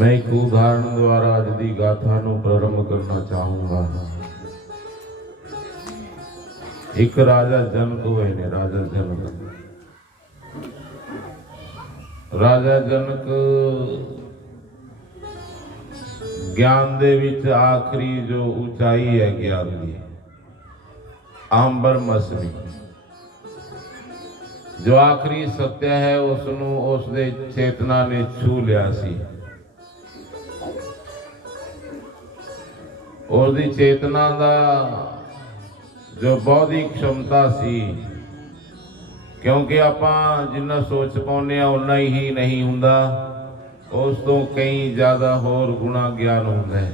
मैं एक उदाहरण द्वारा अज की गाथा नूं प्रारंभ करना चाहूँगा। एक राजा जनक हुए ने। राजा जनक ज्ञान दे विच आखिरी जो ऊंचाई है ज्ञान की, आंबर मसमी जो आखिरी सत्य है उसनूं उसदे चेतना ने छू लिया सी। उसकी चेतना का जो बौद्धिक क्षमता सी, क्योंकि आपां जिन्ना सोच पाउने उन्ना ही नहीं हुंदा, उस तो कई ज़्यादा होर गुणा ज्ञान हुंदा है।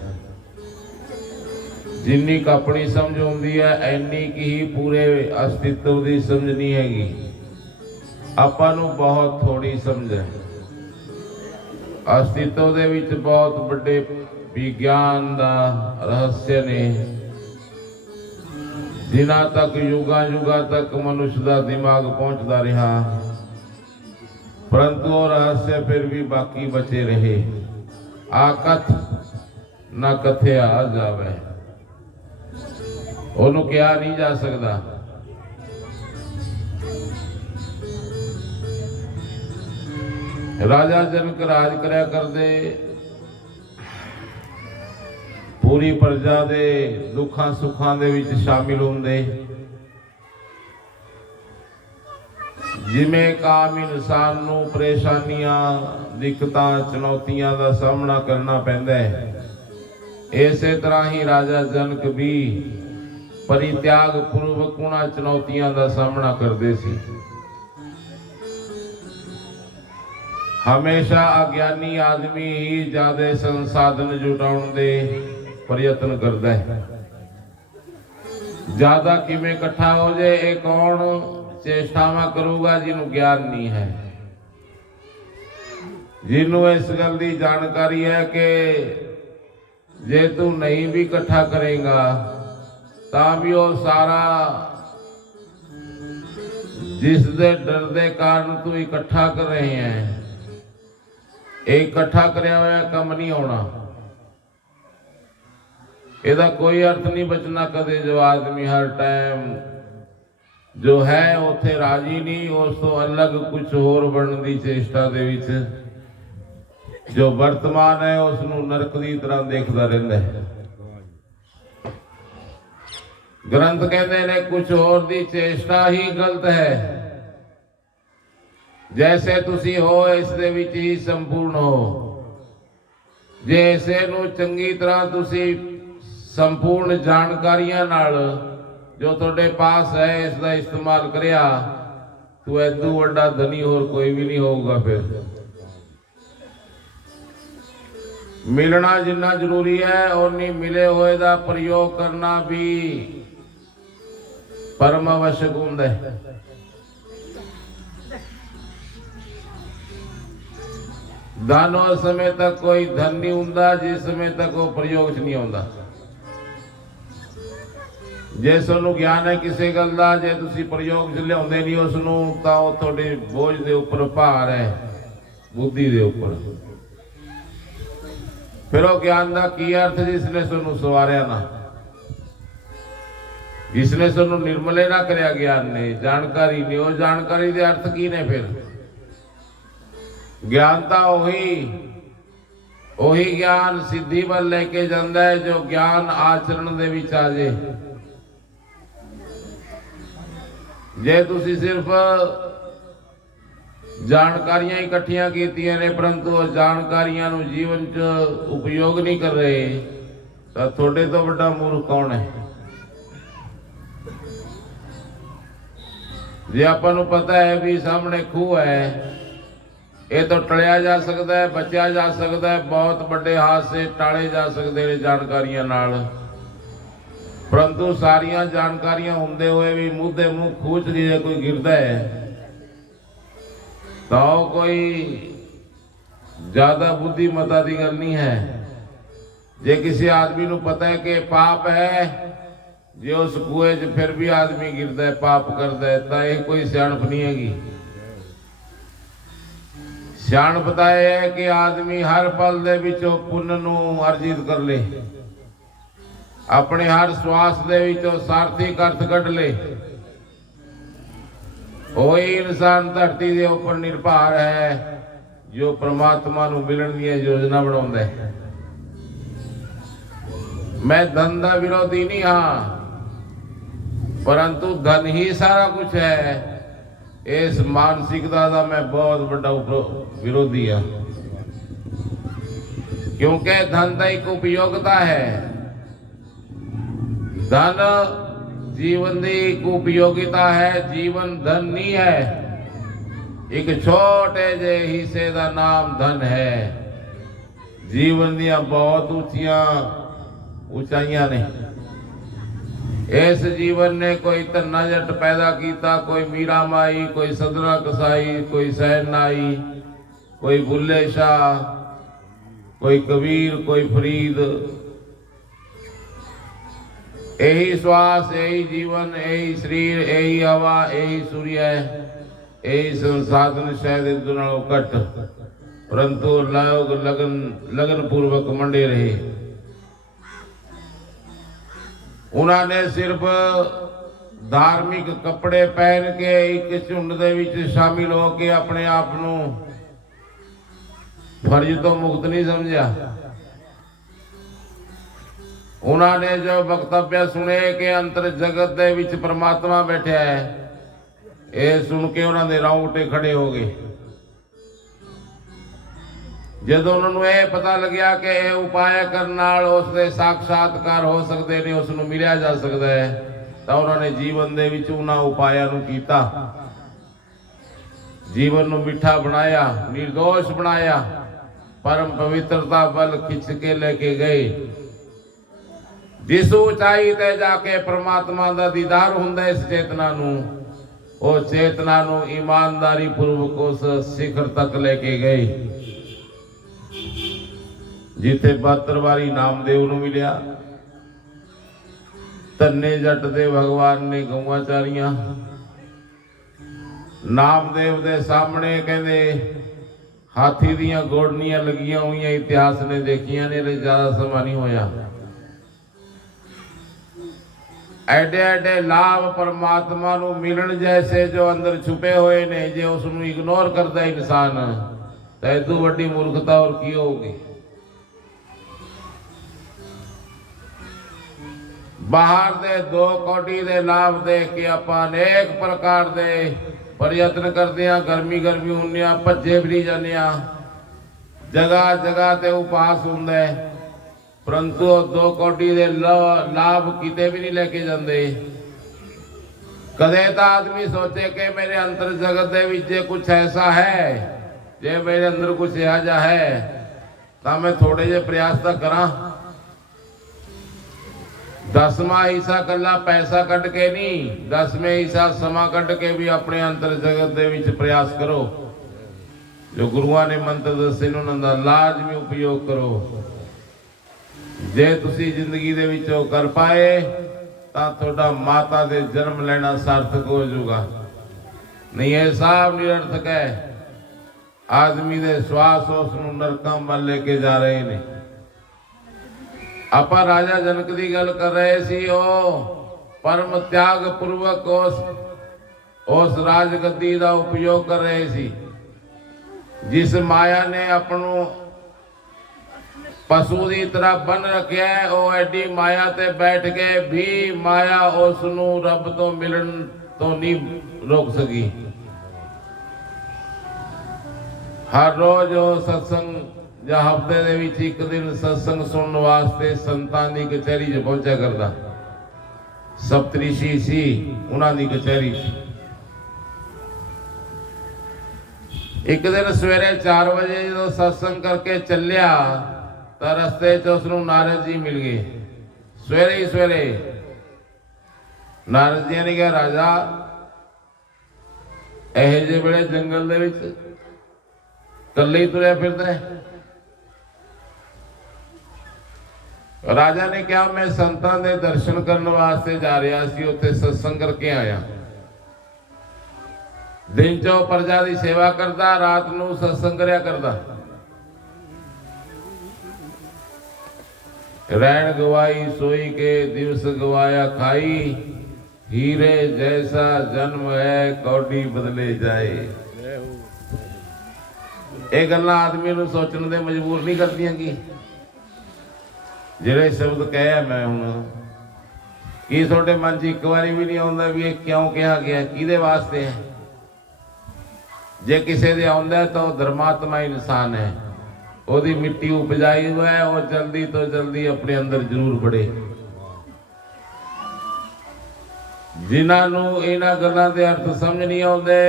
जिन्नी क अपनी समझ होंदी है इन्नी की ही पूरे अस्तित्व की समझ नहीं हैगी। आपां नूं बहुत थोड़ी समझ है। अस्तित्व दे विच बहुत बड़े विज्ञान का रहस्य ने, जिन्हां तक युगा युगा तक मनुष्य का दिमाग पहुंचता रहा, परंतु वो रहस्य फिर भी बाकी बचे रहे। आकथ न कथया जावे, ओनू कहा नहीं जा सकता। राजा जनक राज करया करदे, पूरी प्रजा दे दुखां सुखां दे विच शामिल होंदे। जिमें काम इंसान नूं परेशानियां, दिक्कतां, चुनौतियां का सामना करना पैंदा है, इसे तरह ही राजा जनक भी परित्याग पूर्वक उन्हां चुनौतियां का सामना करते सी। हमेशा अज्ञानी आदमी ही ज्यादा संसाधन जुटाउण दे प्रयत्न करता है। ज्यादा किमें इकट्ठा हो जाए ये कौन चेष्टावां करूगा जिन्हों ज्ञान नहीं है, जिन्हों इस गल की जानकारी है कि जे तू नहीं भी इकट्ठा करेगा ता भी वो सारा जिस दे डर दे कारण तू इकट्ठा कर रहे हैं, इकट्ठा करया होया कम नहीं होना। ਇਹਦਾ कोई अर्थ नहीं बचना कदे। जो आदमी हर टाइम जो है उत्थे राजी नहीं, उस तो अलग कुछ होर बनने की चेष्टा दे विच जो वर्तमान है उसनूं नरक की तरह देखता रहता है। ग्रंथ कहते हैं कुछ होर दी चेष्टा ही गलत है। जैसे तुसी हो इस दे विच ही संपूर्ण हो। जे इसे नूं चंगी तरह तुसी संपूर्ण जानकारियां नाल जो तुहाडे पास है इसका इस्तेमाल करिया, तो ऐदू वड्डा धनी होर कोई भी नहीं होगा। फिर मिलना जिन्ना जरूरी है उन्नी मिले हुए का प्रयोग करना भी परम आवश्यक हुंदा है। धन उस समय तक कोई धन नहीं हुंदा जिस समय तक वो प्रयोग च नहीं आउंदा। जे तुहानूं ज्ञान है किसी गल का, जे तुसीं प्रयोग च लिआउंदे नहीं उसनूं तां ओह तुहाडे बोझ दे उपर भार है, बुद्धि दे उपर। फिर वो ज्ञान का की अर्थ जिसने तुहानूं सवारिया ना, जिसने तुहानूं निर्मले ना करया ज्ञान ने, जानकारी ने, वो जानकारी दे अर्थ की ने। फिर ज्ञान तो ओही ज्ञान सिद्धि वल लेके जाता है जो ज्ञान आचरण दे विच आ जाए। जे तुसी सिर्फ जानकारियां इकट्ठियां कीतियां ने परंतु वो जानकारियां नूं जीवन च उपयोग नहीं कर रहे, तो थोड़े तो बड़ा मूर्ख कौन है। जे आपां नूं पता है भी सामने खूह है, ये तो टलिया जा सकता है, बचा जा सकता है, बहुत बड़े हादसे टाले जा सकते हैं जानकारियां नाल, परंतु सारिया जानकारियां होंदे हुए भी मुँह दे मुँह खूच लिए कोई गिरदा है तो कोई ज्यादा बुद्धिमता की गल नहीं है। जे किसी आदमी नूं पता है कि पाप है, जे उस कुएं च फिर भी आदमी गिरदा है, पाप करदा है, तो यह कोई सियाणप नहीं हैगी। ਸਿਆਣ ਬਤਾਇਆ ਹੈ ਕਿ ਆਦਮੀ ਹਰ ਪਲ ਦੇ ਵਿੱਚੋਂ ਪੁੰਨ ਨੂੰ ਅਰਜਿਤ ਕਰ ਲੇ, ਆਪਣੇ ਹਰ ਸਵਾਸ ਦੇ ਵਿੱਚੋਂ ਸਾਰਥਿਕ ਅਰਥ ਕੱਢ ਲੇ। ਉਹੀ ਇਨਸਾਨ ਧਰਤੀ ਦੇ ਉੱਪਰ ਨਿਰਭਰ ਹੈ ਜੋ ਪ੍ਰਮਾਤਮਾ ਨੂੰ ਮਿਲਣ ਦੀ ਯੋਜਨਾ ਬਣਾਉਂਦਾ ਹੈ। ਮੈਂ ਧਨ ਦਾ ਵਿਰੋਧੀ ਨਹੀਂ ਹਾਂ, ਪਰੰਤੂ ਧਨ ਹੀ ਸਾਰਾ ਕੁਝ ਹੈ, ਇਸ ਮਾਨਸਿਕਤਾ ਦਾ ਮੈਂ ਬਹੁਤ ਵੱਡਾ ਵਿਰੋਧੀ ਹਾਂ। ਕਿਉਂਕਿ ਧਨ ਦਾ ਇੱਕ ਉਪਯੋਗਤਾ ਹੈ। ਧਨ ਜੀਵਨ ਦੀ ਇੱਕ ਉਪਯੋਗਤਾ ਹੈ, ਜੀਵਨ ਧਨ ਨਹੀਂ ਹੈ। ਇੱਕ ਛੋਟੇ ਜਿਹੇ ਹਿੱਸੇ ਦਾ ਨਾਮ ਧਨ ਹੈ। ਜੀਵਨ ਦੀਆਂ ਬਹੁਤ ਉਚਾਈਆਂ ਨੇ। ਇਸ ਜੀਵਨ ਨੇ ਕੋਈ ਧੰਨਾ ਜੱਟ ਪੈਦਾ ਕੀਤਾ, ਕੋਈ ਮੀਰਾ ਮਾਈ, ਕੋਈ ਸਦਨਾ ਕਸਾਈ, ਕੋਈ ਸੈਨ ਨਾਈ, ਕੋਈ ਬੁੱਲੇ ਸ਼ਾਹ, ਕੋਈ ਕਬੀਰ, ਕੋਈ ਫਰੀਦ। ਇਹੀ ਸਵਾਸ, ਇਹੀ ਜੀਵਨ, ਇਹੀ ਸਰੀਰ, ਇਹੀ ਹਵਾ, ਇਹੀ ਸੂਰਯ, ਇਹੀ ਸੰਸਾਧਨ ਸ਼ਾਇਦ ਇਸ ਨਾਲੋਂ ਘੱਟ, ਪਰੰਤੂ ਲੋਕ ਲਗਨ ਪੂਰਵਕ ਮੰਡੇ ਰਹੇ। ਉਹਨਾਂ ਨੇ ਸਿਰਫ ਧਾਰਮਿਕ ਕੱਪੜੇ ਪਹਿਨ ਕੇ ਇੱਕ ਝੁੰਡ ਦੇ ਵਿੱਚ ਸ਼ਾਮਿਲ ਹੋ ਕੇ ਆਪਣੇ ਆਪ ਨੂੰ ਫਰਜ਼ ਤੋਂ ਮੁਕਤ ਨਹੀਂ ਸਮਝਿਆ। ਉਹਨਾਂ ਨੇ ਜੋ ਵਕਤव्य ਸੁਣੇ ਕਿ ਅੰਤਰ ਜਗਤ ਦੇ ਵਿੱਚ ਪਰਮਾਤਮਾ ਬੈਠਿਆ ਹੈ, ਇਹ ਸੁਣ ਕੇ ਉਹਨਾਂ ਦੇ ਰੌਂਗਟੇ ਖੜੇ ਹੋ ਗਏ। ਜਦੋਂ ਉਹਨਾਂ ਨੂੰ ਇਹ ਪਤਾ ਲੱਗਿਆ ਕਿ ਇਹ ਉਪਾਅ ਕਰਨ ਨਾਲ ਉਸ ਦੇ ਸਾਖਸ਼ਾਤਕਾਰ ਹੋ ਸਕਦੇ ਨੇ, ਉਸ ਨੂੰ ਮਿਲਿਆ ਜਾ ਸਕਦਾ ਹੈ, ਤਾਂ ਉਹਨਾਂ ਨੇ ਜੀਵਨ ਦੇ ਵਿੱਚ ਉਹਨਾਂ ਉਪਾਇਆਂ ਨੂੰ ਕੀਤਾ। ਜੀਵਨ ਨੂੰ ਮਿੱਠਾ ਬਣਾਇਆ, ਨਿਰਦੋਸ਼ ਬਣਾਇਆ, ਪਰਮ ਪਵਿੱਤਰਤਾ ਵੱਲ ਖਿੱਚ ਕੇ ਲੈ ਕੇ ਗਏ। ਜਿਸ ਉਚਾਈ ਤੇ ਜਾ ਕੇ ਪ੍ਰਮਾਤਮਾ ਦਾ ਦੀਦਾਰ ਹੁੰਦਾ ਇਸ ਚੇਤਨਾ ਨੂੰ, ਉਹ ਚੇਤਨਾ ਨੂੰ ਇਮਾਨਦਾਰੀ ਪੂਰਵਕ ਉਸ ਸਿਖਰ ਤੱਕ ਲੈ ਕੇ ਗਏ ਜਿੱਥੇ 72 ਵਾਰੀ ਨਾਮਦੇਵ ਨੂੰ ਮਿਲਿਆ। ਧੰਨੇ ਜੱਟ ਦੇ ਭਗਵਾਨ ਨੇ ਗਊਆਂ ਚਾਰੀਆਂ। ਨਾਮਦੇਵ ਦੇ ਸਾਹਮਣੇ ਕਹਿੰਦੇ ਹਾਥੀ ਦੀਆਂ ਗੋਡਨੀਆਂ ਲੱਗੀਆਂ ਹੋਈਆਂ ਇਤਿਹਾਸ ਨੇ ਦੇਖੀਆਂ ਨੇ, ਜ਼ਿਆਦਾ ਸਮਾਂ ਨਹੀਂ ਹੋਇਆ। ਐਡੇ ਐਡੇ ਲਾਭ ਪਰਮਾਤਮਾ ਨੂੰ ਮਿਲਣ ਜੈਸੇ ਜੋ ਅੰਦਰ ਛੁਪੇ ਹੋਏ ਨੇ, ਜੇ ਉਸ ਨੂੰ ਇਗਨੋਰ ਕਰਦਾ ਇਨਸਾਨ ਤਾਂ ਇਦੋਂ ਵੱਡੀ ਮੂਰਖਤਾ ਹੋਰ ਕੀ ਹੋਊਗੀ। ਬਾਹਰ ਦੇ 2 ਕੋਟੀ ਦੇ ਲਾਭ ਦੇਖ ਕੇ ਆਪਾਂ ਅਨੇਕ ਪ੍ਰਕਾਰ ਦੇ ਪ੍ਰਯਤਨ ਕਰਦੇ ਹਾਂ, ਗਰਮੀ ਹੁੰਦੀ ਆ, ਭੱਜੇ ਫਿਰੀ ਜਾਂਦੇ ਆ, ਜਗ੍ਹਾ ਜਗ੍ਹਾ ਤੇ ਉਪਾਸ ਹੁੰਦਾ ਹੈ, ਪਰੰਤੂ 2 ਕੋਟੀ ਦੇ ਲਾਭ ਕਿਤੇ ਵੀ ਨਹੀਂ ਲੈ ਕੇ ਜਾਂਦੇ। ਕਦੇ ਤਾਂ ਆਦਮੀ ਸੋਚੇ ਕਿ ਮੇਰੇ ਅੰਦਰ ਜਗਤ ਦੇ ਵਿੱਚ ਜੇ ਕੁਝ ਐਸਾ ਹੈ, ਜੇ ਮੇਰੇ ਅੰਦਰ ਕੁਝ ਇਹੋ ਜਿਹਾ ਹੈ ਤਾਂ ਮੈਂ ਥੋੜੇ ਜਿਹੇ ਪ੍ਰयास ਤਾਂ ਕਰਾਂ। 10ਵਾਂ ਹਿੱਸਾ ਕੱਲਾ ਪੈਸਾ ਕੱਢ ਕੇ ਨਹੀਂ, 10ਵੇਂ ਹਿੱਸਾ ਸਮਾਂ ਕੱਢ ਕੇ ਵੀ ਆਪਣੇ ਅੰਤਰ ਜਗਤ ਦੇ ਵਿੱਚ ਪ੍ਰयास ਕਰੋ। ਜੋ ਗੁਰੂਆਂ ਨੇ ਮੰਤਰ ਦੱਸੇ ਨੇ ਉਹਨਾਂ ਦਾ ਲਾਜ਼ਮੀ ਉਪਯੋਗ ਕਰੋ। ਜੇ ਤੁਸੀਂ ਜ਼ਿੰਦਗੀ ਦੇ ਵਿੱਚ ਉਹ ਕਰ ਪਾਏ ਤਾਂ ਤੁਹਾਡਾ ਮਾਤਾ ਦੇ ਜਨਮ ਲੈਣਾ ਸਾਰਥਕ ਹੋ ਜਾਊਗਾ। ਨਹੀਂ ਇਹ ਸਭ ਨਿਰਰਥਕ ਹੈ। ਆਦਮੀ ਦੇ ਸਵਾਸ ਉਸ ਨੂੰ ਨਰਕਾਂ ਵੱਲ ਲੈ ਕੇ ਜਾ ਰਹੇ ਨੇ। ਆਪਾਂ ਰਾਜਾ ਜਨਕ ਦੀ ਗੱਲ ਕਰ ਰਹੇ ਸੀ। ਉਹ ਪਰਮ ਤਿਆਗ ਪੂਰਵਕ ਉਸ ਰਾਜ ਗੱਦੀ ਦਾ ਉਪਯੋਗ ਕਰ ਰਹੇ ਸੀ। ਜਿਸ ਮਾਇਆ ਨੇ ਆਪ ਨੂੰ ਪਸ਼ੂ ਦੀ ਤਰ੍ਹਾਂ ਬੰਨ ਰੱਖਿਆ, ਉਹ ਐਡੀ ਮਾਇਆ ਤੇ ਬੈਠ ਕੇ ਵੀ ਮਾਇਆ ਉਸ ਨੂੰ ਰੱਬ ਤੋਂ ਮਿਲਣ ਤੋਂ ਨਹੀਂ ਰੋਕ ਸਕੀ। ਹਰ ਰੋਜ਼ ਉਹ ਸਤਸੰਗ ਜਾਂ ਹਫ਼ਤੇ ਦੇ ਵਿੱਚ ਇੱਕ ਦਿਨ ਸਤਸੰਗ ਸੁਣਨ ਵਾਸਤੇ ਸੰਤਾਂ ਦੀ ਕਚਹਿਰੀ 'ਚ ਪਹੁੰਚਿਆ ਕਰਦਾ। ਸਪਤਰਿਸ਼ੀ ਸੀ ਉਹਨਾਂ ਦੀ ਕਚਹਿਰੀ 'ਚ। ਇੱਕ ਦਿਨ ਸਵੇਰੇ 4 ਵਜੇ ਜਦੋਂ ਸਤਸੰਗ ਕਰਕੇ ਚੱਲਿਆ ਤਾਂ ਰਸਤੇ 'ਚ ਉਸ ਨੂੰ ਨਾਰਦ ਜੀ ਮਿਲ ਗਏ। ਸਵੇਰੇ ਹੀ ਸਵੇਰੇ ਨਾਰਦ ਜੀ ਨੇ ਕਿਹਾ, ਰਾਜਾ ਇਹੋ ਜਿਹੇ ਵੇਲੇ ਜੰਗਲ ਦੇ ਵਿੱਚ ਇਕੱਲੇ ਹੀ ਤੁਰਿਆ ਫਿਰਦਾ ਹੈ। ਰਾਜਾ ਨੇ ਕਿਹਾ, ਮੈਂ ਸੰਤਾਂ ਦੇ ਦਰਸ਼ਨ ਕਰਨ ਵਾਸਤੇ ਜਾ ਰਿਹਾ ਸੀ, ਉੱਥੇ ਸਤਸੰਗ ਕਰਕੇ ਆਇਆ। दिन चो प्रजा की सेवा करता, रात नू सत्संग करया करता। रैन गवाई सोई के दिवस गवाया खाई, हीरे जैसा जन्म है कौड़ी बदले जाए। ये गल्लां आदमी नू सोचने दे मजबूर नहीं करदियां कि ਜਿਹੜੇ शब्द कहे मैं हुण की ਤੁਹਾਡੇ मन च एक बारी भी नहीं आउंदा भी ये क्यों कहा गया, किहदे वास्ते है। जे किसी दे आउंदा तो धर्मात्मा इंसान है, ओदी मिट्टी उपजाई हुआ है और जल्दी तो जल्दी अपने अंदर जरूर बढ़े। जिन्हां नू इन्हां गल्लां दे अर्थ समझ नहीं आउंदे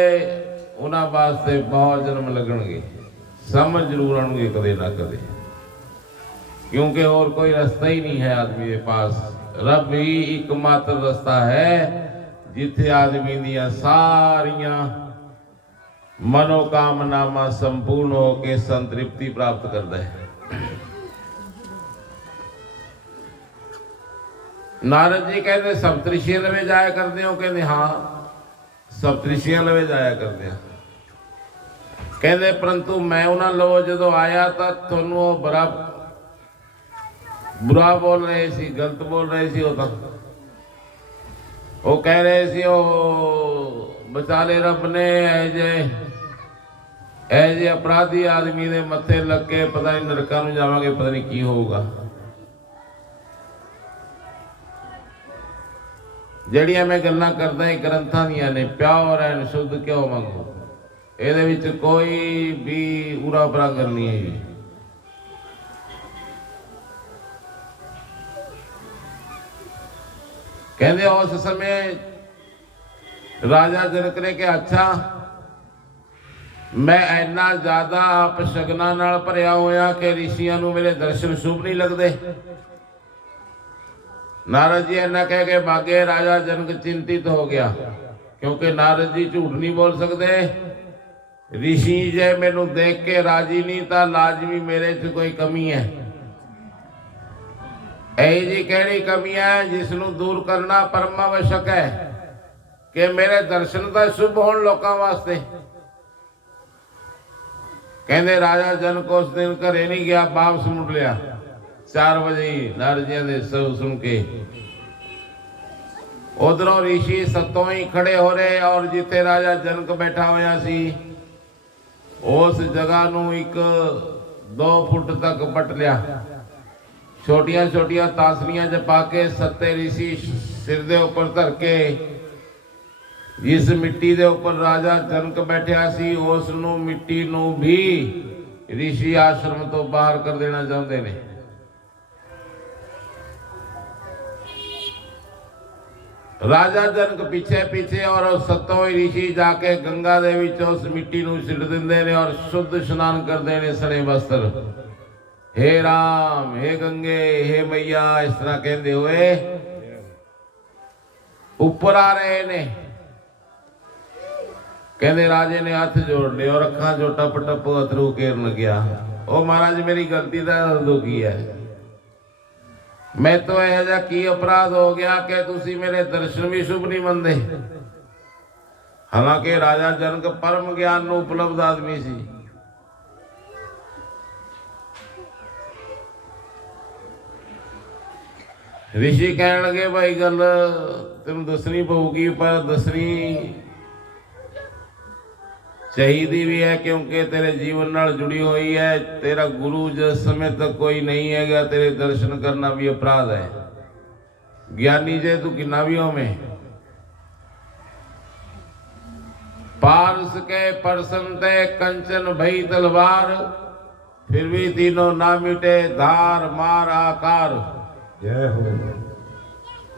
उन्हां वास्ते बहुत जन्म लगणगे, समझ जरूर आउणगे कदे ना कदे, क्योंकि और कोई रास्ता ही नहीं है आदमी के पास। रब ही एकमात्र रास्ता है जिथे आदमी दियां सारियां मनोकामनावां संपूर्ण होकर संतृप्ति प्राप्त करता है। नारद जी कहते सप्तऋषियों लवे जाया करते हो, कहते हाँ सप्तऋषियों लवे जाया करते हैं। कहते परंतु मैं उन्होंने लो जो आया तो थोनू बड़ा बुरा बोल रहे सी, गलत बोल रहे सी। वो कह रहे सी ओ बचाले रब ने ऐजे अपराधी आदमी ने मत्थे लग के पता नहीं नरका नूं जावांगे, पता नहीं की होगा। जड़ियां मैं गल्लां करदा ग्रंथां दियां ने, प्योर एंड शुद्ध क्यों मंगो, ਇਹਦੇ ਵਿੱਚ कोई भी उरा परा गल नहीं है। कहते उस समय राजा जनक ने कहा अच्छा मैं इन्ना ज्यादा अपशगना नाल भरिया होया कि ऋषियों नूं मेरे दर्शन शुभ नहीं लगते। नारद जी इन्ना कह के भागे। राजा जनक चिंतित हो गया, क्योंकि नारद जी झूठ नहीं बोल सकते। ऋषि जे मैनू देख के राजी नहीं तो लाजमी मेरे च कोई कमी है। ऐ जी केड़ी कमी है जिसनू दूर करना परम आवश्यक है कि मेरे दर्शन तो शुभ होण लोकां वास्ते। कहते राजा जनक उस दिन घरे नहीं गया, वापस मुड़ लिया 4 बजे ही नारद जी दे सुन के। उधरों ऋषि सतों ही खड़े हो रहे और जिथे राजा जनक बैठा होया सी उस जगह नू 1-2 फुट तक पट लिया। छोटिया छोटिया तासलियां च पा के 7 ऋषि सिर दे उपर धर के जिस मिट्टी दे उपर राजा जनक बैठा सी उस नू मिट्टी नू भी ऋषि आश्रम तो बाहर कर देना चाहते ने। राजा जनक पीछे पीछे और 7 ऋषि जाके गंगा दे विच उस मिट्टी नू सिट दिंदे ने और शुद्ध स्नान करते ने सड़े वस्त्र। हे राम, हे गंगे, हे मैया, इस तरह कहते हुए ऊपर आ रहे ने। कहते राजे ने हाथ जोड़ लिया और अखा जो टप टप अथरू केरन गया। ओ महाराज मेरी गलती का दुखी है, मैं तो यह जा की अपराध हो गया कि तुसी मेरे दर्शन भी शुभ नहीं मनते। हालांकि राजा जनक परम ज्ञान नू उपलब्ध आदमी सी। ऋषि कहने लगे भाई गल तेन दसनी पऊगी, पर दसनी चाहिए भी है क्योंकि तेरे जीवन नाल जुड़ी हुई है। तेरा गुरु जिस समय तक कोई नहीं है तेरे दर्शन करना भी अपराध है। ज्ञानी जे तू किन्ना भी हो में पारस के परसनते कंचन भई तलवार, फिर भी तीनों ना मिटे धार मार आकार। जय हो।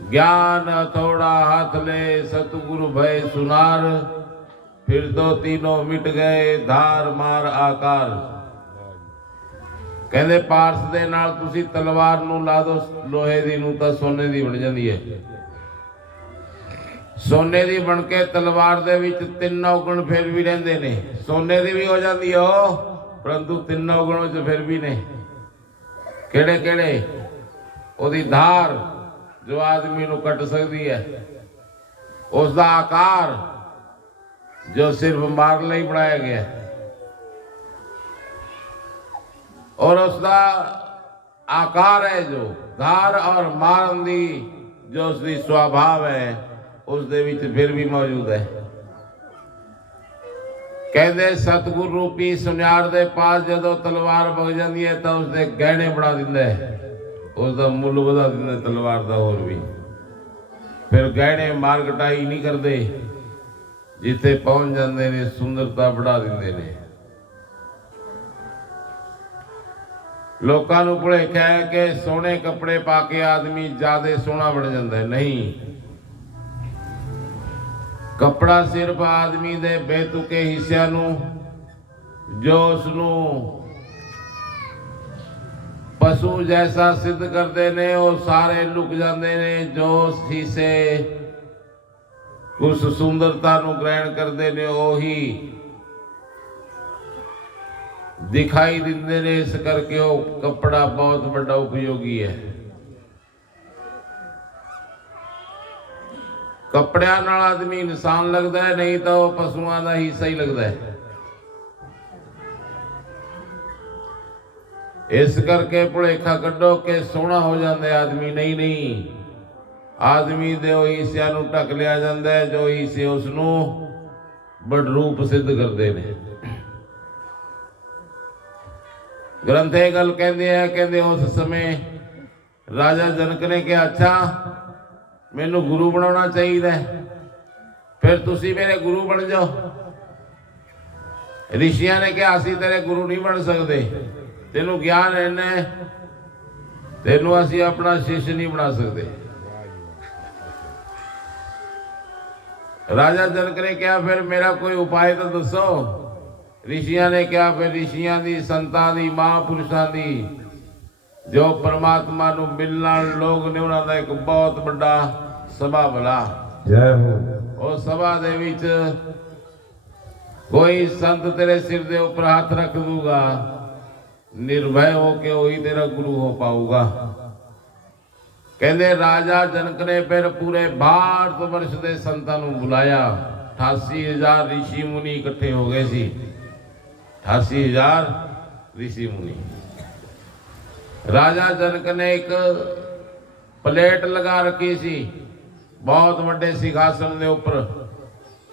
ज्ञान थोड़ा हाथ ले सतगुरु भय सुनार, फिर तो तीनों मिट गए धार मार आकार। कहते पारस दे नाल तुसी तलवार नू ला दो लोहे दी नू तां सोने दी बन जांदी है। सोने दी बन के तलवार दे विच 3 औगण फिर भी रहिंदे ने। सोने दी भी हो जांदी है परंतु 3 औगणों च फिर भी ने। केड़े केड़े? ओदी धार जो आदमी नू कट सकदी है, उसका आकार जो सिर्फ मारने ही बनाया गया और उसका आकार है जो धार और मारन दी जो उसकी स्वभाव है उस दे विच फिर भी मौजूद है। कहते सतगुरु रूपी सुनियार दे पास जदों तलवार वग जाती है तो उसके गहने बढ़ा दिंदा है, उसका मुल वधा दिंदा तलवार का होर भी। फिर गहने मार कटाई नहीं करते, जिथे पहुंच जाते ने सुंदरता बढ़ा देंगे ने। लोगों को भुलेखा है कि सोहने कपड़े पा के आदमी ज्यादा सोहना बन जाता है, नहीं। कपड़ा सिर्फ आदमी दे बेतुके हिस्सिਆਂ ਨੂੰ जो उसनू पशु जैसा सिद्ध करते ने वो सारे लुक जाते ने। जो हिस्से उस सुंदरता ਨੂੰ ग्रहण करते ने वही दिखाई दिंदे ने। इस करके वो कपड़ा बहुत बड़ा उपयोगी है। कपड़िया नाल आदमी इंसान लगता है, नहीं तो पशुओं का हिस्सा ही लगता है। इस करके भुलेखा कड्डो कि सोहना हो जाता है आदमी, नहीं नहीं। आदमी दे हिस्सिਆਂ ਨੂੰ ढक लिया जाता है जो हिस्से उसनू बड़रूप सिद्ध करते हैं। ग्रंथ ये गल कहते हैं, कहते उस समय राजा जनक ने कहा अच्छा मैनू गुरु बनाना चाहिए, फिर तुसी मेरे गुरु बन जाओ। ऋषिया ने कहा असी तेरे गुरु नहीं बन सकते, तेनू ज्ञान इन्ना है, तेनू असी अपना शिष्य नहीं बना सकते। राजा जनक ने कहा फिर मेरा कोई उपाय तो दसो। ऋषिया ने कहा फिर ऋषिया दी संतां दी महापुरुषां दी जो परमात्मा नू मिलना लोग ने उन्हां दा एक बहुत बड़ा सभा बुला। जय हो। उस सभा दे विच कोई संत तेरे सिर दे ऊपर हाथ रख दूगा, निर्भय होके वही तेरा गुरु हो पाऊगा। कहते राजा जनक ने फिर पूरे भारत वर्ष के संतां नू बुलाया। 88,000 ऋषि मुनि इकट्ठे हो गए सी। 88,000 ऋषि मुनि। राजा जनक ने एक प्लेट लगा रखी सी बहुत बड़े सिंहासन के उपर।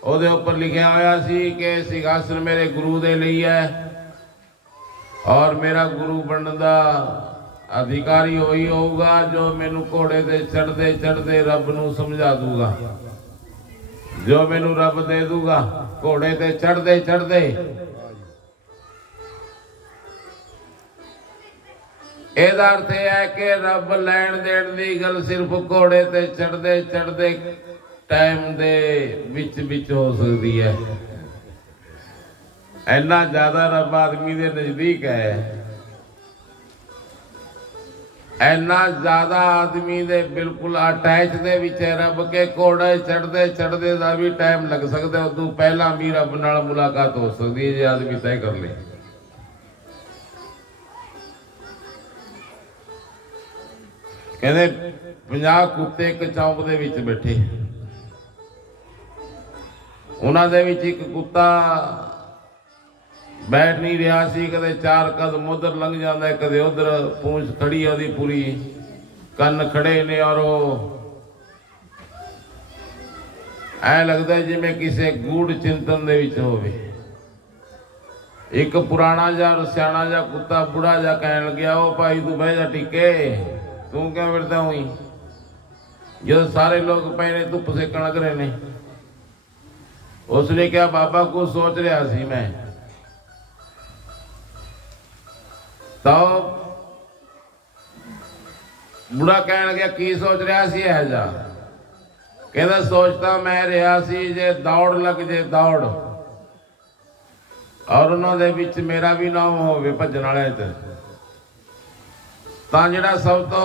ਉਹਦੇ ਉੱਪਰ लिखा होया सी कि सिंहासन मेरे गुरु दे ਲਈ है और मेरा गुरु बनने का अधिकारी वही होगा जो मैनू घोड़े ते चढ़ते चढ़ते रब नू समझा दूगा, जो मैनू रब दे दूगा घोड़े ते चढ़ते चढ़ते। ਇਹਦਾ अर्थ है कि रब लैन देन की गल सिर्फ घोड़े ते चढ़ते चढ़ते टाइम दे विच हो सकती है। इन्ना ज्यादा रब आदमी के नजदीक है, इन्ना ज्यादा आदमी दे बिल्कुल अटैच दे विच है रब के। घोड़े चढ़ते चढ़ते का भी टाइम लग सकता है, उदू पहला भी रब नाल मुलाकात हो सकती है जे आदमी तय कर ले। कहते 50 कुत्ते एक चौंक दे विच बैठे, उन्हां दे विच एक कुत्ता बैठ नहीं रहा सी। कदे 4 कदम उधर लंघ जाता है, कदे उधर पूंछ खड़ी है ओदी पूरी, कन्न खड़े ने और ऐ लगता है जिवें किसी गूढ़ चिंतन दे विच होवे। एक पुराना जा सियाणा जा कुत्ता बुढ़ा जा कहन लग्या ओ भाई तू बह जा टिके, तू क्या फिरदा हुई? जो सारे लोग पे ने धुप सेकण लग रहे ने। उसने क्या बाबा को सोच रहा सी मैं। तो बुढ़ा कहन लग्या की सोच रहा सी है जा? कहता सोचता मैं रहा सी जे दौड़ लग जे दौड़ और उन्होंने विच मेरा भी नाम होवे भजन वाले तो जिहड़ा सब तो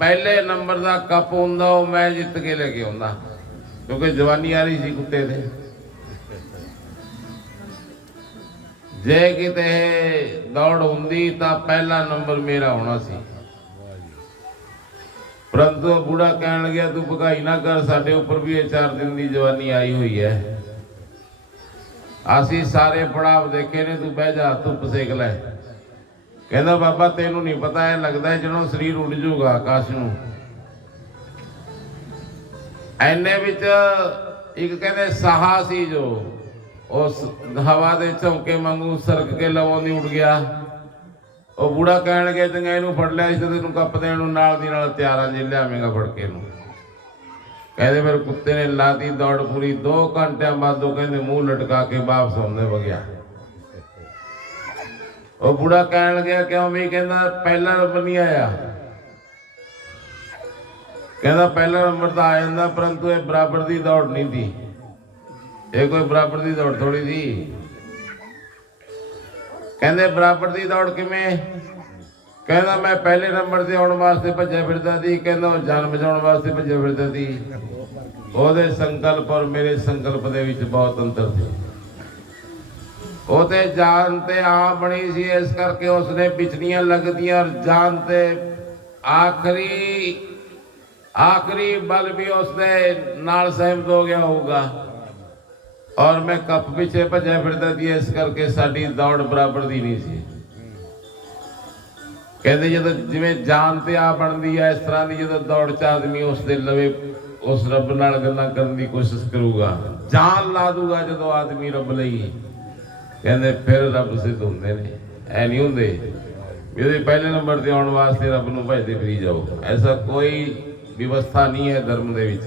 पहले नंबर का कप हुंदा वो मैं जित के लेके आउंदा, क्योंकि जवानी आ रही सी कुत्ते दे। जे किते दौड़ हुंदी तो पहला नंबर मेरा होना सी। परंतु बूढ़ा कहन लग्या तू भगाई ना कर, साडे उपर भी 4 दिन की जवानी आई हुई है। ਅਸੀਂ ਸਾਰੇ ਪੜਾਵ ਦੇਖੇ ਨੇ, ਤੂੰ ਬਹਿ ਜਾ, ਧੁੱਪ ਸੇਕ ਲੈ। ਕਹਿੰਦਾ ਬਾਬਾ ਤੈਨੂੰ ਨਹੀਂ ਪਤਾ, ਇਹ ਲੱਗਦਾ ਜਦੋਂ ਸਰੀਰ ਉੱਡ ਜਾਊਗਾ ਆਕਾਸ਼ ਨੂੰ। ਐਨੇ ਵਿੱਚ ਇੱਕ ਕਹਿੰਦੇ ਸਾਹਾ ਸੀ ਜੋ ਉਸ ਹਵਾ ਦੇ ਝੌਂਕੇ ਵਾਂਗੂ ਸਰਕ ਕੇ ਲਵੋਂ ਦੀ ਉੱਡ ਗਿਆ। ਉਹ ਬੂੜਾ ਕਹਿਣ ਲੱਗਿਆ ਚੰਗਾ ਇਹਨੂੰ ਫੜ ਲਿਆ ਸੀ ਤੇ ਤੈਨੂੰ ਕੱਪ ਦੇਣ ਨੂੰ ਨਾਲ ਦੀ ਨਾਲ ਤਿਆਰਾਂ ਜੇ ਲਿਆਵੇਂਗਾ ਫੜ ਕੇ ਇਹਨੂੰ। ਕਹਿੰਦੇ ਫਿਰ ਕੁੱਤੇ ਨੇ ਲਾਤੀ ਦੌੜ ਪੂਰੀ। 2 ਘੰਟਿਆਂ ਬਾਅਦ ਉਹ ਕਹਿੰਦੇ ਮੂੰਹ ਲਟਕਾ ਕੇ ਵਾਪਸ ਆਉਂਦੇ ਵਗਿਆ। ਉਹ ਬੂੜਾ ਕਹਿਣ ਲੱਗਿਆ ਕਿਉਂ ਵੀ? ਕਹਿੰਦਾ ਪਹਿਲਾ ਨੰਬਰ ਨਹੀਂ ਆਇਆ। ਕਹਿੰਦਾ ਪਹਿਲਾ ਨੰਬਰ ਤਾਂ ਆ ਜਾਂਦਾ, ਪਰੰਤੂ ਇਹ ਬਰਾਬਰ ਦੀ ਦੌੜ ਨਹੀਂ ਸੀ। ਇਹ ਕੋਈ ਬਰਾਬਰ ਦੀ ਦੌੜ ਥੋੜੀ ਸੀ। ਕਹਿੰਦੇ ਬਰਾਬਰ ਦੀ ਦੌੜ ਕਿਵੇਂ? ਕਹਿੰਦਾ ਮੈਂ ਪਹਿਲੇ ਨੰਬਰ ਤੇ ਆਉਣ ਵਾਸਤੇ ਭੱਜਿਆ ਫਿਰਦਾ ਸੀ। ਕਹਿੰਦਾ ਉਹ ਜਾਨ ਬਚਾਉਣ ਵਾਸਤੇ ਭੱਜਿਆ ਫਿਰਦਾ ਸੀ। ਉਹਦੇ ਸੰਕਲਪ ਔਰ ਮੇਰੇ ਸੰਕਲਪ ਦੇ ਵਿੱਚ ਬਹੁਤ ਅੰਤਰ ਸੀ। ਉਹ ਤੇ ਜਾਨ ਤੇ ਆ ਬਣੀ ਸੀ, ਇਸ ਕਰਕੇ ਉਸਨੇ ਵਿਚਲੀਆਂ ਲੱਗਦੀਆਂ ਔਰ ਜਾਨ ਤੇ ਆਖਰੀ ਬਲ ਵੀ ਉਸਦੇ ਨਾਲ ਸਹਿਮਤ ਹੋ ਗਿਆ ਹੋਊਗਾ। ਔਰ ਮੈਂ ਕੱਪ ਪਿੱਛੇ ਭੱਜਿਆ ਫਿਰਦਾ ਸੀ, ਇਸ ਕਰਕੇ ਸਾਡੀ ਦੌੜ ਬਰਾਬਰ ਦੀ ਨਹੀਂ ਸੀ। ਕਹਿੰਦੇ ਜਦੋਂ ਜਿਵੇਂ ਜਾਨ ਤੇ ਆ ਬਣਦੀ ਹੈ, ਇਸ ਤਰ੍ਹਾਂ ਦੀ ਜਦੋਂ ਦੌੜ ਚ ਆਦਮੀ ਉਸ ਦੇ ਲਵੇ ਉਸ ਰੱਬ ਨਾਲ ਗੱਲਾਂ ਕਰਨ ਦੀ ਕੋਸ਼ਿਸ਼ ਕਰੂਗਾ, ਜਾਨ ਲਾ ਦੂਗਾ ਜਦੋਂ ਆਦਮੀ ਰੱਬ ਲਈ, ਕਹਿੰਦੇ ਫਿਰ ਰੱਬ ਸਿੱਧ ਹੁੰਦੇ ਨੇ। ਐ ਨਹੀਂ ਹੁੰਦੇ ਵੀ ਉਹਦੇ ਪਹਿਲੇ ਨੰਬਰ ਤੇ ਆਉਣ ਵਾਸਤੇ ਰੱਬ ਨੂੰ ਭਜਦੇ ਫਿਰੀ ਜਾਓ। ਐਸਾ ਕੋਈ ਵਿਵਸਥਾ ਨਹੀਂ ਹੈ ਧਰਮ ਦੇ ਵਿੱਚ।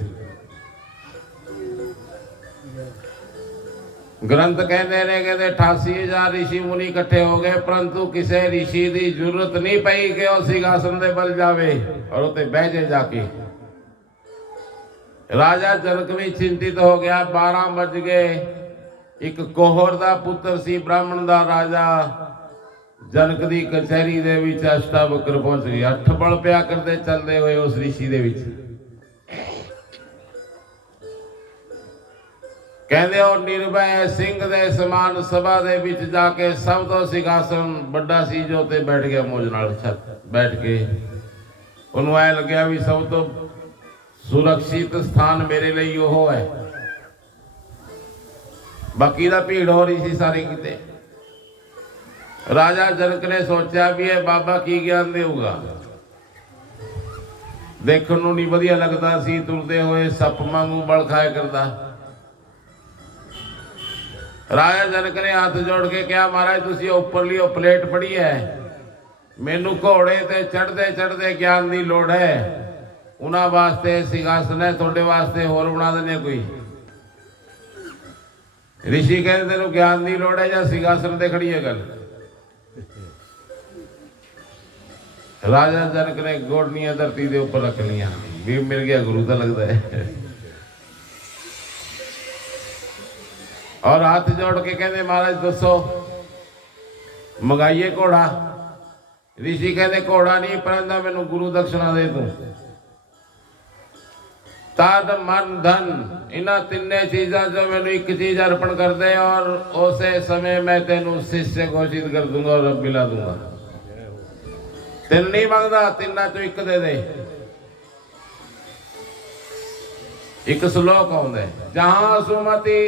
ਗ੍ਰੰਥ ਕਹਿੰਦੇ ਨੇ ਕਹਿੰਦੇ 88,000 ਰਿਸ਼ੀ ਮੁਨੀ ਇਕੱਠੇ ਹੋ ਗਏ, ਪਰੰਤੂ ਕਿਸੇ ਰਿਸ਼ੀ ਦੀ ਜ਼ਰੂਰਤ ਨਹੀਂ ਪਈ ਕਿ ਉਹ ਸਿੰਘਾਸਨ ਦੇ ਬਲ ਜਾਵੇ ਔਰ ਉੱਤੇ ਬਹਿ ਜੇ ਜਾ ਕੇ। ਰਾਜਾ ਜਨਕ ਵੀ ਚਿੰਤਿਤ ਹੋ ਗਿਆ। 12 ਵੱਜ ਗਏ। ਇੱਕ ਕੋਹਰ ਦਾ ਪੁੱਤਰ ਸੀ, ਬ੍ਰਾਹਮਣ ਦਾ ਰਾਜਾ ਜਨਕ ਦੀ ਕਚਹਿਰੀ ਦੇ ਵਿੱਚ ਅਸ਼ਟਾਵਕਰ ਪਹੁੰਚ ਗਿਆ। 8 ਬਲ ਪਿਆ ਕਰਦੇ ਚੱਲਦੇ ਹੋਏ ਉਸ ਰਿਸ਼ੀ ਦੇ ਵਿੱਚ। ਕਹਿੰਦੇ ਉਹ ਨਿਰਭੈ ਸਿੰਘ ਦੇ ਸਮਾਨ ਸਭਾ ਦੇ ਵਿੱਚ ਜਾ ਕੇ ਸਭ ਤੋਂ ਸਿੰਘਾਸਨ ਵੱਡਾ ਸੀ ਜੋ ਤੇ ਬੈਠ ਗਿਆ। ਮੌਜ ਨਾਲ ਬੈਠ ਕੇ ਉਹਨੂੰ ਐ ਲੱਗਿਆ ਵੀ ਸਭ ਤੋਂ ਸੁਰੱਖਿਅਤ ਸਥਾਨ ਮੇਰੇ ਲਈ ਉਹ ਹੈ। ਬਾਕੀ ਦਾ ਭੀੜ ਹੋ ਰਹੀ ਸੀ ਸਾਰੇ ਕਿਤੇ। ਰਾਜਾ ਜਨਕ ਨੇ ਸੋਚਿਆ ਵੀ ਇਹ ਬਾਬਾ ਕੀ ਗਿਆਨ ਦੇਊਗਾ। ਦੇਖਣ ਨੂੰ ਨਹੀਂ ਵਧੀਆ ਲੱਗਦਾ ਸੀ, ਤੁਰਦੇ ਹੋਏ ਸੱਪ ਵਾਂਗੂ ਬਲ ਖਾਇਆ ਕਰਦਾ। ਰਾਜਾ ਜਨਕ ਨੇ ਹੱਥ ਜੋੜ ਕੇ ਕਿਹਾ ਮਹਾਰਾਜ ਤੁਸੀਂ ਉੱਪਰਲੀ ਉਹ ਪਲੇਟ ਪੜੀ ਹੈ, ਮੈਨੂੰ ਘੋੜੇ ਤੇ ਚੜ੍ਹਦੇ ਚੜ੍ਹਦੇ ਗਿਆਨ ਦੀ ਲੋੜ ਹੈ। ਉਹਨਾਂ ਵਾਸਤੇ ਸਿੰਘਾਸਨ ਹੈ, ਤੁਹਾਡੇ ਵਾਸਤੇ ਹੋਰ ਬਣਾ ਦਿੰਦੇ ਕੋਈ। ਰਿਸ਼ੀ ਕਹਿੰਦੇ ਤੈਨੂੰ ਗਿਆਨ ਦੀ ਲੋੜ ਹੈ ਜਾਂ ਸਿੰਘਾਸਨ ਤੇ ਖੜੀ ਹੈ ਗੱਲ। ਰਾਜਾ ਜਨਕ ਨੇ ਗੋਡਨੀਆਂ ਧਰਤੀ ਦੇ ਉੱਪਰ ਰੱਖ ਲੀਆਂ ਵੀ ਮਿਲ ਗਿਆ ਗੁਰੂ ਤਾਂ ਲੱਗਦਾ ਹੈ। ਔਰ ਹੱਥ ਜੋੜ ਕੇ ਕਹਿੰਦੇ ਮਹਾਰਾਜ ਦੱਸੋ ਮੰਗਾਈਏ ਘੋੜਾ। ਰਿਸ਼ੀ ਕਹਿੰਦੇ ਘੋੜਾ ਨਹੀਂ ਪਰੰਦਾ ਮੈਨੂੰ ਗੁਰੂ ਦਕਸ਼ਨਾ ਦੇ ਤੂੰ। ਤਨ ਮਨ ਧਨ ਇਹਨਾਂ ਤਿੰਨੇ ਚੀਜ਼ਾਂ ਜੋ ਮੈਨੂੰ ਇੱਕ ਚੀਜ਼ ਅਰਪਣ ਕਰ ਦੇ ਔਰ ਉਸੇ ਸਮੇਂ ਮੈਂ ਤੈਨੂੰ शिष्य घोषित कर दूंगा और रब मिला दूंगा। ਤਿੰਨ ਨਹੀਂ ਮੰਗਦਾ, ਤਿੰਨਾਂ ਚੋਂ ਇੱਕ ਦੇ ਦੇ। ਇੱਕ ਸ਼ਲੋਕ ਆਉਂਦਾ ਜਹਾਂ ਸੁਮਤੀ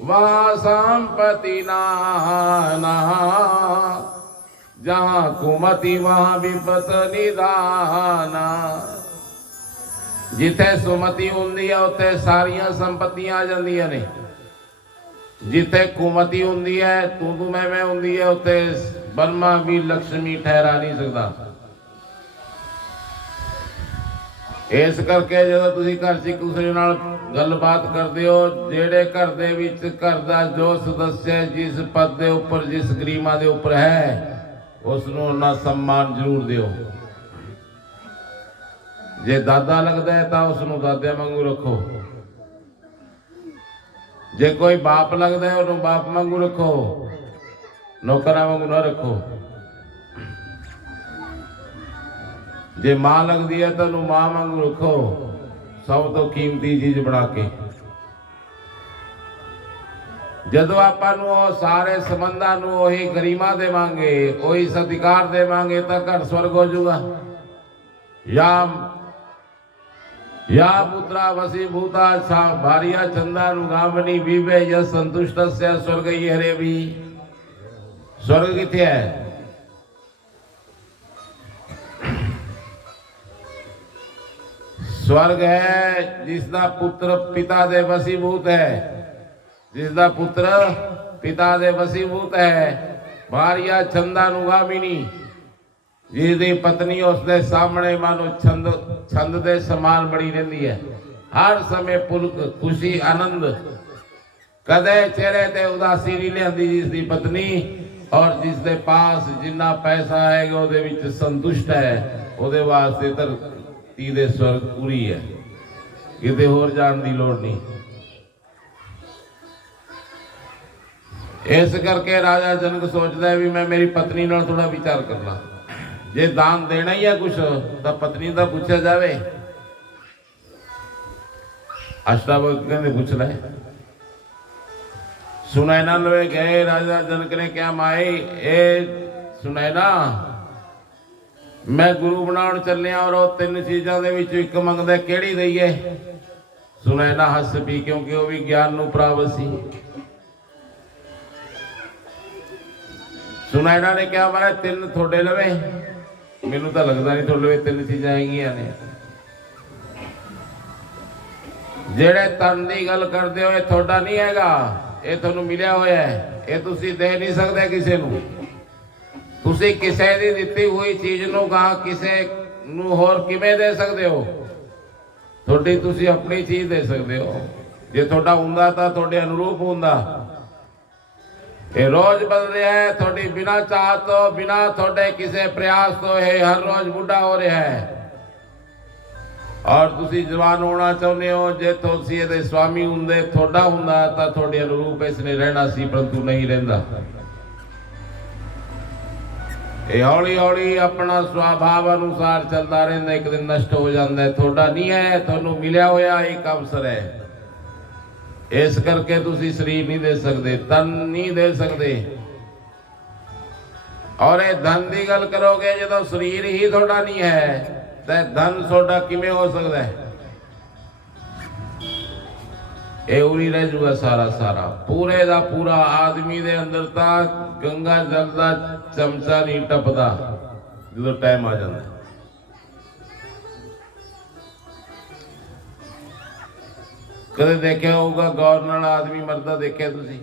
वहाँ संपत्ति नाना, जहाँ कुमति वहाँ विपत निदाना। जिथे सुमति हुंदी है उत्थे सारियां संपत्तियां आ जांदियां ने। जिथे कुमति हुंदी है तू मैं हुंदी है उत्थे ब्रह्मा भी लक्ष्मी ठहरा नहीं सकता। ਇਸ ਕਰਕੇ ਜਦੋਂ ਤੁਸੀਂ ਘਰ 'ਚ ਇੱਕ ਦੂਸਰੇ ਨਾਲ ਗੱਲਬਾਤ ਕਰਦੇ ਹੋ, ਜਿਹੜੇ ਘਰ ਦੇ ਵਿੱਚ ਘਰ ਦਾ ਜੋ ਸਦੱਸਿਆ ਜਿਸ ਪਦ ਦੇ ਉੱਪਰ ਜਿਸ ਗਰੀਮਾ ਦੇ ਉੱਪਰ ਹੈ ਉਸ ਨੂੰ ਉਹਨਾਂ ਸਨਮਾਨ ਜ਼ਰੂਰ ਦਿਓ। ਜੇ ਦਾਦਾ ਲੱਗਦਾ ਹੈ ਤਾਂ ਉਸ ਨੂੰ ਦਾਦਿਆਂ ਵਾਂਗੂ ਰੱਖੋ। ਜੇ ਕੋਈ ਬਾਪ ਲੱਗਦਾ ਹੈ ਉਹਨੂੰ ਬਾਪ ਵਾਂਗੂ ਰੱਖੋ, ਨੌਕਰਾਂ ਵਾਂਗੂ ਨਾ ਰੱਖੋ। ਜੇ ਮਾਂ ਲੱਗਦੀ ਹੈ ਤਾਂ ਉਹਨੂੰ ਮਾਂ ਵਾਂਗੂ ਰੱਖੋ, ਸਭ ਤੋਂ ਕੀਮਤੀ ਚੀਜ਼ ਬਣਾ ਕੇ। ਜਦੋਂ ਆਪਾਂ ਨੂੰ ਉਹ ਸਾਰੇ ਸੰਬੰਧਾਂ ਨੂੰ ਉਹੀ ਗਰੀਮਾ ਦੇਵਾਂਗੇ, ਉਹੀ ਸਤਿਕਾਰ ਦੇਵਾਂਗੇ ਤਾਂ ਘਰ ਸਵਰਗ ਹੋ ਜਾਊਗਾ। या पुत्रा वसीभूता भार्या चंदानुगामिनी विवे यह संतुष्टस्य स्वर्ग हरे भी। स्वर्ग किथे है? स्वर्ग है जिसका पुत्र पिता दे वसीभूत है, जिसका पुत्र पिता दे वसीभूत है। भार्या चंदानुगामिनी, जिसकी पत्नी उसके सामने मानो छंद दे समान बनी रहती है, हर समय पुलक खुशी आनंद, कदे चेहरे ते उदासी नहीं लियांदी जिसकी पत्नी, और जिसके पास जिन्ना पैसा है ਉਹਦੇ ਵਿੱਚ संतुष्ट है, ਉਹਦੇ वास्ते ਧਰਤੀ ਦੇ स्वर्ग पूरी है, किते होर जाण दी लोड़ नहीं। इस करके राजा जनक सोचता है भी मैं मेरी पत्नी नाल थोड़ा विचार करना, जे दान देना ही है कुछ तो पत्नी का पूछा जाए। अष्टावक्र कहते पूछ ले। सुनैना लवे गए, राजा जनक ने क्या माए ए सुनैना मैं गुरु बनाउण चलिया और तीन चीज़ों के विच एक मंगदा केड़ी दईए? सुनैना हस पी क्योंकि वह भी ज्ञान नूं प्राप्त सी। सुनैना ने क्या मारा तीन थोड़े लवे? मैनू तो लगता नहीं थोड़े तीन चीज़ां हैगियां ने। जेड़े तन की गल करते हो थोड़ा नहीं हैगा, ये तुहानू मिलिया होया है, ये तुसी दे नहीं सकते किसी नू। तुसी किसी की दिती हुई चीज़ नू कहा किसी नू होर किवें दे सकते हो? थोड़ी तुसी अपनी चीज़ दे सकते हो, जे थोड़ा हुंदा तां थोड़े अनुरूप हुंदा। ये रोज बदल रहा है, थोड़ी बिना चाह तो बिना थोड़े किसी प्रयास तो है हर रोज बुढ़ा हो रहा है। और तुसी जवान होना चाहते हो, जे तुसी ये स्वामी होंदे थोड़ा हुंदा तां थोड़े अनुरूप इसने रहना सी, परंतु नहीं रहंदा। ये हौली हौली अपना स्वभाव अनुसार चलता रहता, एक दिन नष्ट हो जाता है। थोड़ा नहीं है, तुहानू मिलिया होया एक अवसर है, इस करके तुसी शरीर नहीं दे सकते, तन नहीं दे सकते। और ये धन की गल करोगे जो शरीर ही थोड़ा नहीं है तो धन थोड़ा किमें हो सकता है? ये उरी रह जूगा सारा सारा, पूरे दा पूरा आदमी दे अंदर ता गंगा जल का चमचा नहीं टपदा जो टाइम आ जाता। कदे देखा होगा गौर नाल आदमी मरदा देखा तुसी?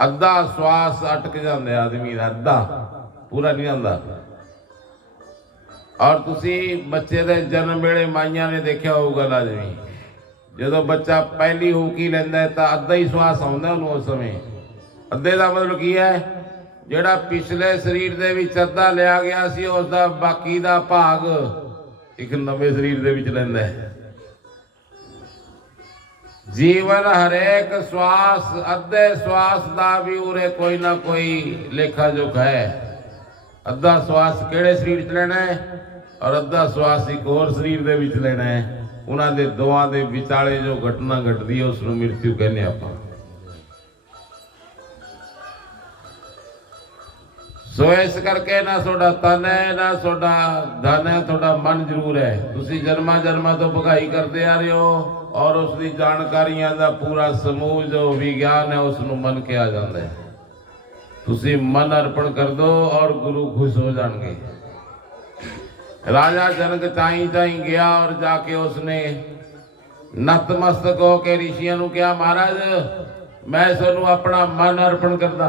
अद्धा श्वास अटक जाता है आदमी का, अद्धा पूरा नहीं आंदा। और तुसी बच्चे दे जन्म वेले माइया ने देखा होगा लाजमी, जो बच्चा पहली हुकी लैंदा है तो अद्धा ही श्वास आउंदा उहनूं उस समय। अद्धे का मतलब की है? जिहड़ा पिछले शरीर दे विच अद्धा लिया गया सी उसदा बाकी दा भाग एक नवे शरीर दे विच लैंदा है। जीवन हरेक श्वास अद्धे श्वास का भी उरे कोई ना कोई लेखा जोखा है। अद्धा श्वास केड़े शरीर च लेना है और अद्धा श्वास एक होर शरीर दे विच लेना है। उन्होंने दोवां दे विचाले जो घटना घटती है उसनूं मृत्यु कहने आपां। सो इस करके ना थोड़ा तन है ना थोड़ा धन है, थोड़ा मन जरूर है। तुसी जन्मा जन्मा तो भगाई करते आ रहे हो और उसकी जानकारियां का पूरा समूह जो विज्ञान है उसनूं मन के आ जाता है। तुसी मन अर्पण कर दो और गुरु खुश हो जाएंगे। राजा जनक चाई चाई गया और जाके उसने नतमस्तक होके ऋषियों को कहा, महाराज मैं सानू अपना मन अर्पण करदा।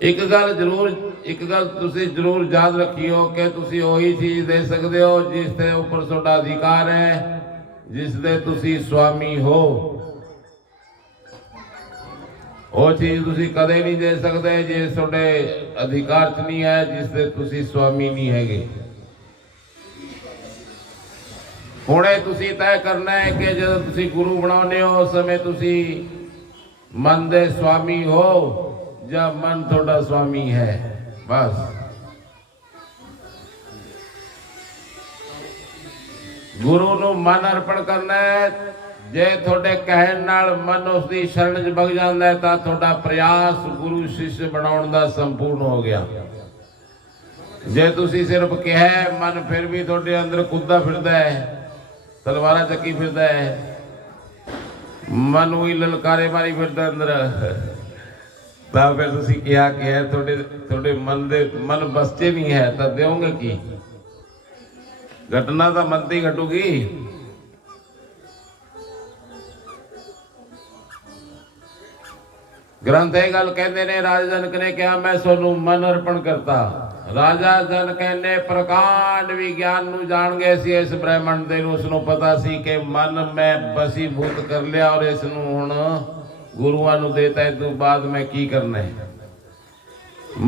एक गल तुसी जरूर याद रखियो कि तुसी वही चीज दे सकते हो जिसके ऊपर तुहाडा अधिकार है, जिसदे तुसी स्वामी हो। वो चीज तुसी कदे नहीं दे सकते जे तुहाडे अधिकार च नहीं है, जिसदे तुसी स्वामी नहीं हैगे। हुणे तुसी तय करना है कि जब तुसी गुरु बनाने हो उस समय तुसी मन दे स्वामी हो या मन थोड़ा स्वामी है। बस गुरु नू मन अर्पण करना है। जे थोड़े कहण नाल मन उसकी शरण च बग जाता है तो थोड़ा प्रयास गुरु शिष्य बनाने का संपूर्ण हो गया। ਜੇ ਤੁਸੀਂ ਸਿਰਫ ਕਿਹਾ ਮਨ ਫਿਰ ਵੀ ਤੁਹਾਡੇ ਅੰਦਰ ਕੁੱਦਾ ਫਿਰਦਾ ਹੈ, ਤਲਵਾਰਾਂ ਚੱਕੀ ਫਿਰਦਾ ਹੈ, ਮਨ ਉਹੀ ਲਲਕਾਰੇ ਮਾਰੀ ਫਿਰਦਾ ਅੰਦਰ, ਤਾਂ ਫਿਰ ਤੁਸੀਂ ਕਿਹਾ ਤੁਹਾਡੇ ਮਨ ਬਸਤੇ ਨਹੀਂ ਹੈ ਤਾਂ ਦਿਓਗੇ ਕੀ? ਘਟਨਾ ਤਾਂ ਮਨ ਤੇ ਹੀ ਘਟੂਗੀ। ग्रंथ ये गल कहते ने, राजा जनक ने कहा मैं सोनू मन अर्पण करता। राजा जनक ने प्रकांड विज्ञान नू जान गए सी, इस ब्रह्मंड दे उसनू पता सी कि मन मैं बसीभूत कर लिया और इसनू हुण गुरुआं नू देता, इस तों बाद मैं की करना है।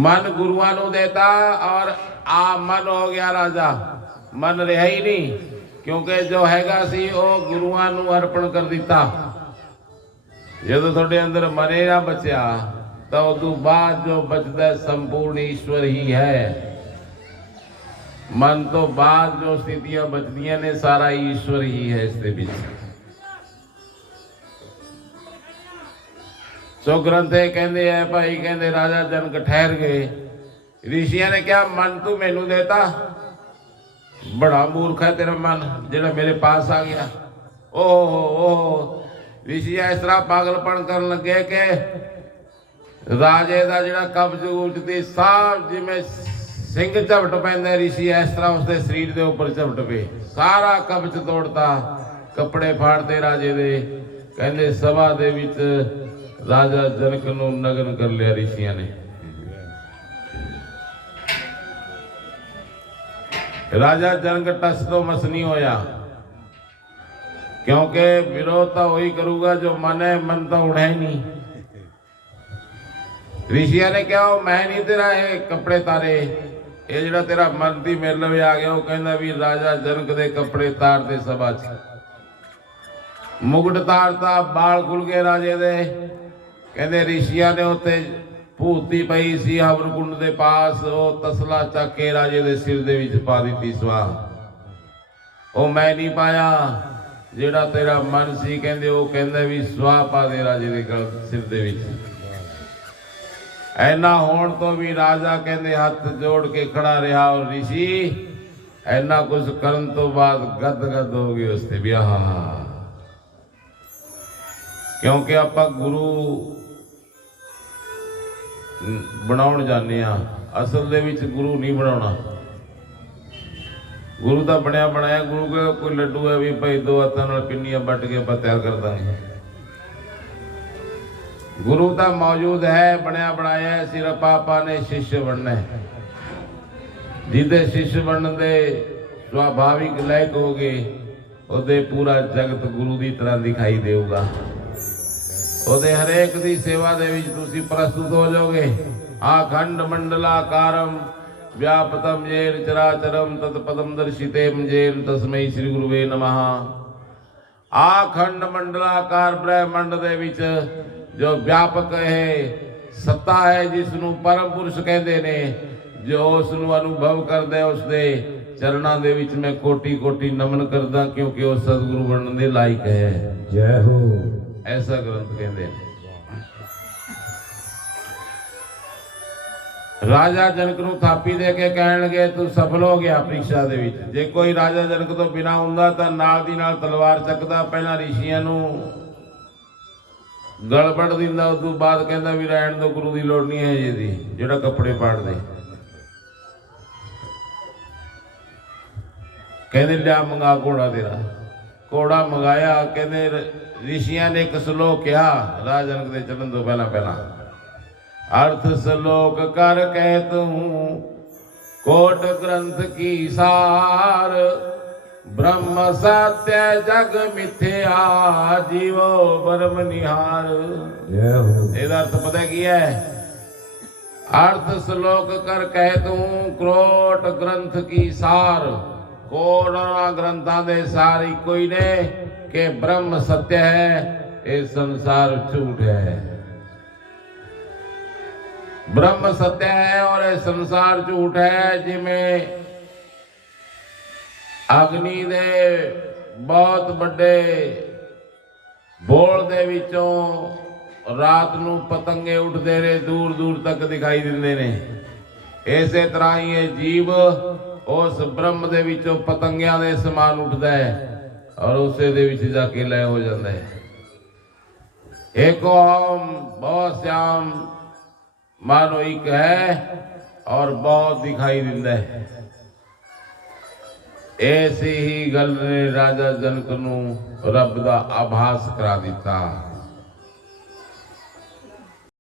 मन गुरुआं नू देता और मन हो गया राजा, मन रहा ही नहीं, क्योंकि जो हैगा सी वो गुरुआं नू अर्पण कर दिता। ਜਦੋਂ ਤੁਹਾਡੇ ਅੰਦਰ ਮਨੇ ਨਾ ਬਚਿਆ ਤਾਂ ਉਸ ਤੋਂ ਬਾਅਦ ਜੋ ਬਚਦਾ ਸੰਪੂਰਨ ਈਸ਼ਵਰ ਹੀ ਹੈ। ਮਨ ਤੋਂ ਬਾਅਦ ਜੋ ਸਥਿਤੀਆਂ ਬਚਦੀਆਂ ਨੇ ਸਾਰਾ ਈਸ਼ਵਰ ਹੀ ਹੈ ਇਸ ਦੇ ਵਿੱਚ। ਸੋ ਗ੍ਰੰਥੇ ਕਹਿੰਦੇ ਆ ਭਾਈ, ਕਹਿੰਦੇ ਰਾਜਾ ਜਨਕ ਠਹਿਰ ਗਏ। ਰਿਸ਼ੀਆਂ ਨੇ ਕਿਹਾ ਮਨ ਤੂੰ ਮੈਨੂੰ ਦੇਤਾ, ਬੜਾ ਮੂਰਖ ਹੈ ਤੇਰਾ ਮਨ ਜਿਹੜਾ ਮੇਰੇ ਪਾਸ ਆ ਗਿਆ। ਓਹ ऋषि इस तरह पागलपन कर लगे कि राजे का जिहड़ा कब्ज उठती साफ जिवें सिंह झपट पैंदा, ऋषि इस तरह उसके शरीर के उपर झपट पे, सारा कब्ज तोड़ता, कपड़े फाड़ते राजे दे। कहते सभा दे विच राजा जनक नूं नग्न कर लिया ऋषियां ने। राजा जनक टस तो मस नहीं होया, क्योंकि विरोध तो वही करूंगा जो मन है, मन तो उड़ा ही नहीं। ऋषिया ने क्या मैं नहीं तेरा ये कपड़े तारे, ये जरा तेरा मन थी मेरे लवे आ गया। वो कहना भी राजा जनक दे कपड़े तार दे सभा च, मुकुट तारता, बाल खुल गए राजे दे। कहते ऋषिया ने उत्ते भूती पई सी हवरकुंड दे पास, वो तसला चक के राजे दे सिर दे विच पा दी स्वाह। वो मैं नहीं पाया ਜਿਹੜਾ तेरा मन सी, कहते वो कहता भी स्वाह पा दे राजे दे गल सिर दे विच। ऐना होण तो भी राजा कहते हथ जोड़ के खड़ा रहा, और ऋषि ऐना कुछ करन तो बाद गद हो गए उसते भी। क्योंकि आप गुरु बनाउण जाने आ, असल दे विच गुरु नहीं बनाउणा। गुरु तो बनया बनाया, गुरु का कोई लड्डू है भी भाई दो हाथों नाल पिन्नियां बट के आप तैयार कर देंगे। गुरु तो मौजूद है, बनया बनाया है, सिर्फ आपा ने शिष्य बनना है। जिदे शिष्य बनने दे स्वाभाविक लायक हो गए, उदे पूरा जगत गुरु की तरह दिखाई देगा। उदे हरेक की सेवा दे विच तुसी प्रस्तुत हो जाओगे। आखंड मंडलाकारम व्यापतम येन चराचरम तत्पदम दर्शितेम जेन तस्मै श्री गुरुवे नमः। आखंड मंडलाकार ब्रह्मंड दे विच जो व्यापक है, सत्ता है, जिसनू परम पुरुष कहते ने, जो उसनू अनुभव करदा उसदे चरणा दे विच मैं कोटि कोटि नमन करदा, क्योंकि वो सतगुरु बनने दे लायक है। जय हो, ऐसा ग्रंथ कहते हैं। राजा जनक नूं थापी दे के कहण लगे तू सफल हो गया परीक्षा दे विच। जे कोई राजा जनक तो बिना हुंदा तां नाल दी नाल तलवार चकदा, पहला ऋषियां नूं गलबड़ दिंदा, उस तों बाद कहंदा भी रहण दो, गुरु दी लोड़ नहीं है जी दी, जिहड़ा कपड़े पाड़ दे। कहंदे लिया मंगा घोड़ा तेरा। घोड़ा मंगाया। कहंदे ऋषियां ने एक श्लोक कहा राजा जनक दे चलन तो पहला अर्थ श्लोक कर कहत हूँ कोट ग्रंथ की सार, ब्रह्म सत्य जग मिथ्या जीवो ब्रह्म निहार। ਇਹਦਾ अर्थ पता की है? अर्थ श्लोक कर कहत हूँ कोट ग्रंथ की सार, कोड़ा ग्रंथां दे सार इको ही ने कि ब्रह्म सत्य है, ये संसार झूठ है। ब्रह्म सत्य है और संसार झूठ है। जिमें अग्नि दे बहुत बड़े बोल दे विचों रात नूं पतंगे उठते रहे दूर दूर तक दिखाई दिंदे ने, ਇਸੇ ਤਰ੍ਹਾਂ ਹੀ ਇਹ ਜੀਵ ਉਸ ਬ੍ਰਹਮ ਦੇ ਵਿੱਚੋਂ ਪਤੰਗਿਆਂ ਦੇ ਸਮਾਨ ਉੱਠਦਾ ਹੈ ਔਰ ਉਸੇ ਦੇ ਵਿੱਚ ਜਾ ਕੇ ਲੈ ਹੋ ਜਾਂਦਾ ਹੈ। एको हम बहुत श्याम मानो एक है और बहुत दिखाई दिंदा है। ऐसे ही गल ने राजा जनक नूं रब दा आभास करा दिता।